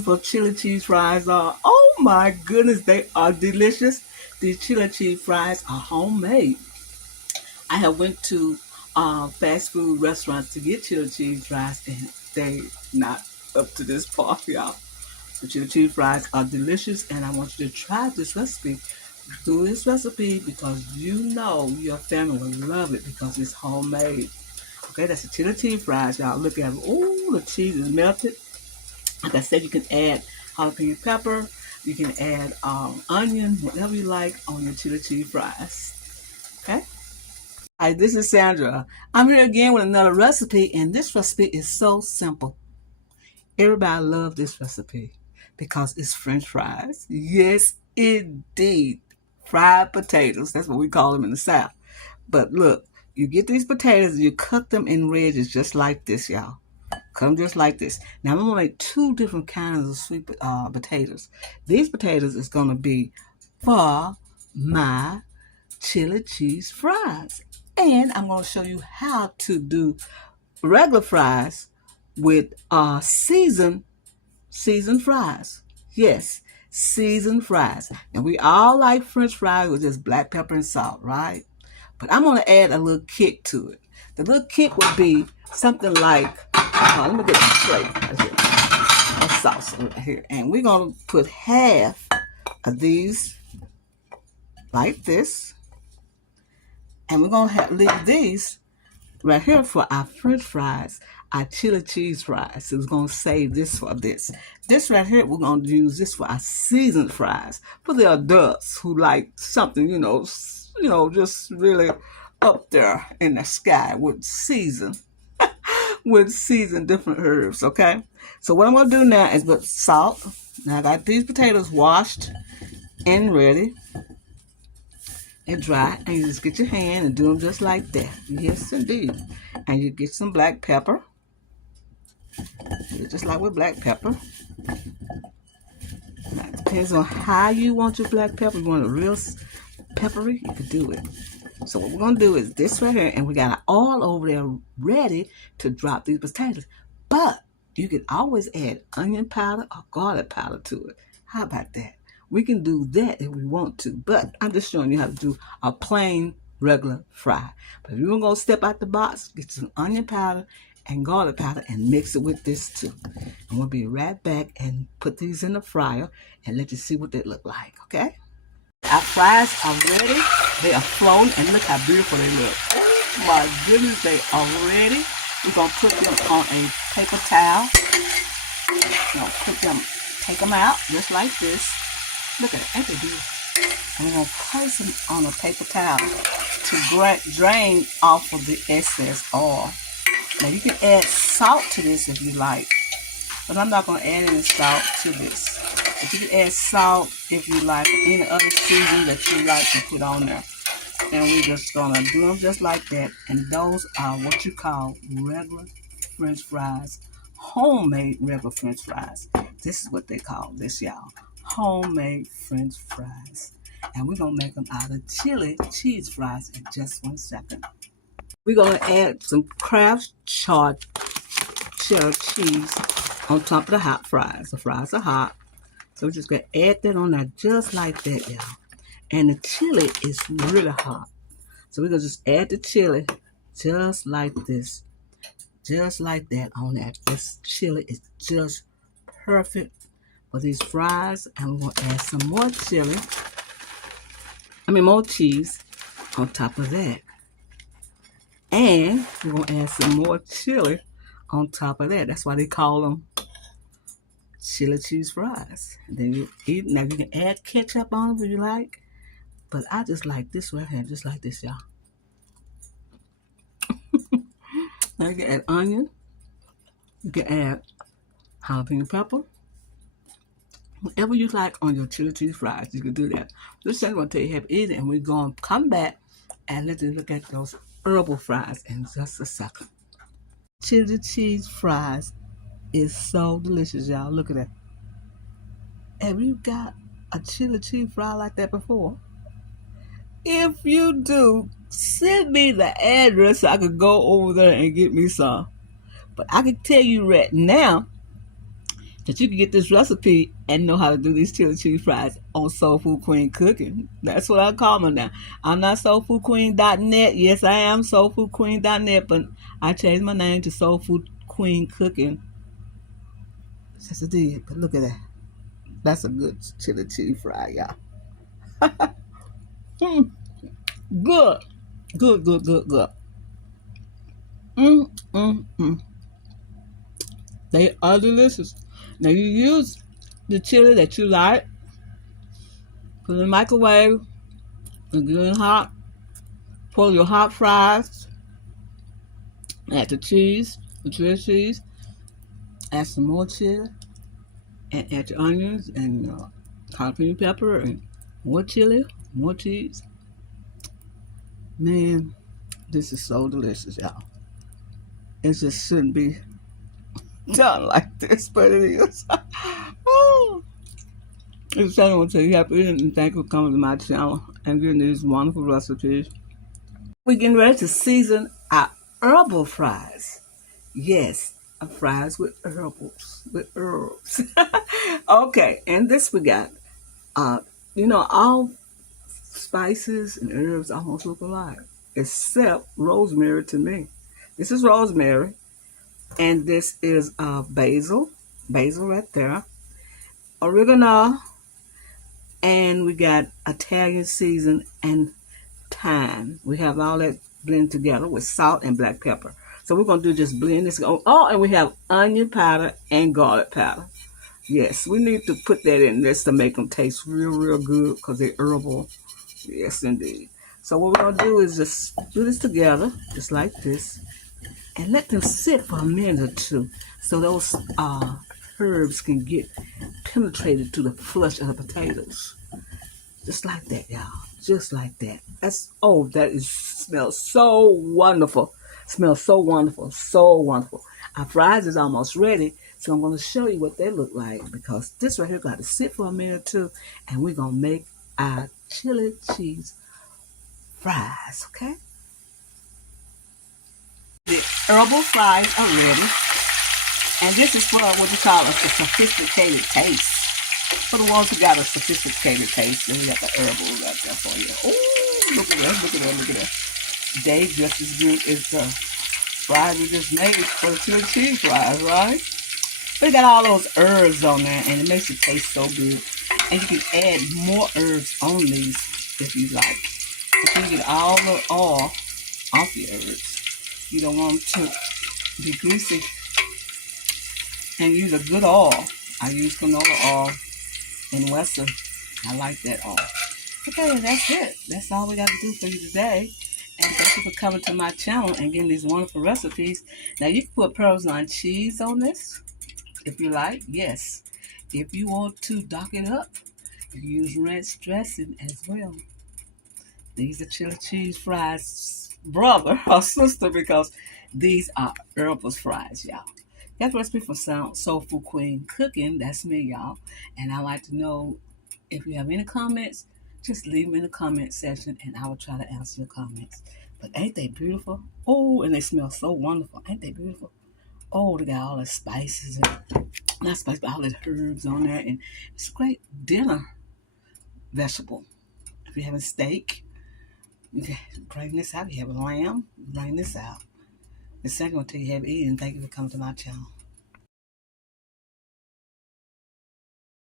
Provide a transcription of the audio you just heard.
For chili cheese fries are, oh my goodness, they are delicious. These chili cheese fries are homemade. I have went to fast food restaurants to get chili cheese fries, and they not up to this part, y'all. The chili cheese fries are delicious, and I want you to try this recipe. Do this recipe because you know your family will love it because it's homemade. Okay, that's the chili cheese fries, y'all. Look at it. Oh, the cheese is melted. Like I said, you can add jalapeno pepper. You can add onion, whatever you like on your chili cheese fries. Okay? Hi, this is Sandra. I'm here again with another recipe, and this recipe is so simple. Everybody loves this recipe because it's French fries. Yes, indeed. Fried potatoes. That's what we call them in the South. But look, you get these potatoes and you cut them in wedges just like this, y'all. Cut them just like this. Now I'm gonna make two different kinds of sweet potatoes. These potatoes is gonna be for my chili cheese fries, and I'm gonna show you how to do regular fries with seasoned fries. Yes, seasoned fries. And we all like French fries with just black pepper and salt, right? But I'm gonna add a little kick to it. The little kick would be something like, let me get the plate right here, a sauce right here, and we're gonna put half of these like this, and we're gonna leave these right here for our French fries, our chili cheese fries. So we're gonna save this for this. This right here, we're gonna use this for our seasoned fries for the adults who like something, just really up there in the sky with seasoned different herbs. Okay. So what I'm gonna do now is put salt. Now I got these potatoes washed and ready and dry, and you just get your hand and do them just like that. Yes, indeed. And you get some black pepper, just like with black pepper. Now, it depends on how you want your black pepper. You want it real peppery, you can do it. So what we're gonna do is this right here, and we got it all over there ready to drop these potatoes. But you can always add onion powder or garlic powder to it. How about that? We can do that if we want to, but I'm just showing you how to do a plain regular fry. But if you're gonna step out the box, get some onion powder and garlic powder and mix it with this too. And we'll be right back and put these in the fryer and let you see what they look like, okay? Our fries are ready. They are floating, and look how beautiful they look. Oh my goodness, they are ready. We're gonna put them on a paper towel. Take them out just like this. Look at it, ain't they beautiful? And we're gonna place them on a paper towel to drain off of the excess oil. Now you can add salt to this if you like, but I'm not gonna add any salt to this. But you can add salt if you like, or any other seasoning that you like to put on there. And we're just gonna do them just like that. And those are what you call regular French fries, homemade regular French fries. This is what they call this, y'all. Homemade French fries. And we're gonna make them out of chili cheese fries in just 1 second. We're gonna add some Kraft cheddar cheese on top of the hot fries. The fries are hot. So we're just gonna add that on there just like that, y'all. And the chili is really hot. So we're gonna just add the chili just like this. Just like that on that. This chili is just perfect for these fries. And we're gonna add some more more cheese on top of that. And we're gonna add some more chili on top of that. That's why they call them chili cheese fries. And then you eat. Now you can add ketchup on them if you like. But I just like this right here, just like this, y'all. Now you can add onion. You can add jalapeno pepper. Whatever you like on your chili cheese fries, you can do that. This is going to tell you how to eat it, and we're going to come back and let you look at those herbal fries in just a second. Chili cheese fries is so delicious, y'all. Look at that. Have you got a chili cheese fry like that before? If you do, send me the address so I could go over there and get me some. But I can tell you right now, that you can get this recipe and know how to do these chili cheese fries on Soul Food Queen Cooking. That's what I call them now. I'm not soulfoodqueen.net. Yes, I am soulfoodqueen.net, but I changed my name to Soul Food Queen Cooking. Yes, I did. But look at that. That's a good chili cheese fry, y'all. Mm, good. Good, good, good, good. Mm, mm, mm. They are delicious. Now you use the chili that you like, put it in the microwave, and get it hot. Pull your hot fries, add the cheese, the chili cheese, add some more chili, and add your onions and jalapeno pepper and more chili, more cheese. Man, this is so delicious, y'all. It just shouldn't be done like this, but it is. Oh, it's I want to tell you happy and thank you for coming to my channel and getting these wonderful recipes. We're getting ready to season our herbal fries. Yes, fries with herbs. Okay, and this we got. Uh, all spices and herbs almost look alike, except rosemary to me. This is rosemary, and this is basil right there, oregano, and we got Italian season and thyme. We have all that blended together with salt and black pepper. So we're gonna do just blend this. Oh, and we have onion powder and garlic powder. Yes, we need to put that in this to make them taste real, real good because they're herbal. Yes, indeed. So what we're gonna do is just do this together, just like this, and let them sit for a minute or two, so those herbs can get penetrated to the flesh of the potatoes. Just like that, y'all. Just like that. That is smells so wonderful. Smells so wonderful. So wonderful. Our fries is almost ready. So I'm going to show you what they look like because this right here got to sit for a minute or two and we're going to make our chili cheese fries, okay? The herbal fries are ready. And this is for what you call a sophisticated taste. For the ones who got a sophisticated taste, then we got the herbal right there for you. Oh, look at that, look at that, look at that. They just as good as the fries we just made for the chili cheese fries, right? But it got all those herbs on there, and it makes it taste so good. And you can add more herbs on these if you like. If you get all the oil off the herbs, you don't want them to be greasy. And use a good oil. I use canola oil in Western. I like that oil. Okay, that's it. That's all we got to do for you today. And thank you for coming to my channel and getting these wonderful recipes. Now you can put Parmesan cheese on this if you like. Yes. If you want to dock it up, you can use ranch dressing as well. These are chili cheese fries, brother or sister, because these are herbal fries, y'all. That's recipe for Soul Food Queen Cooking. That's me, y'all. And I like to know if you have any comments, just leave them in the comment section and I will try to answer your comments. But ain't they beautiful? Oh, and they smell so wonderful. Ain't they beautiful? Oh, they got all the spices and not spices, but all the herbs on there. And it's a great dinner vegetable. If you're having steak, you can bring this out. If you have a lamb, bring this out. The second one till you have eaten. Thank you for coming to my channel.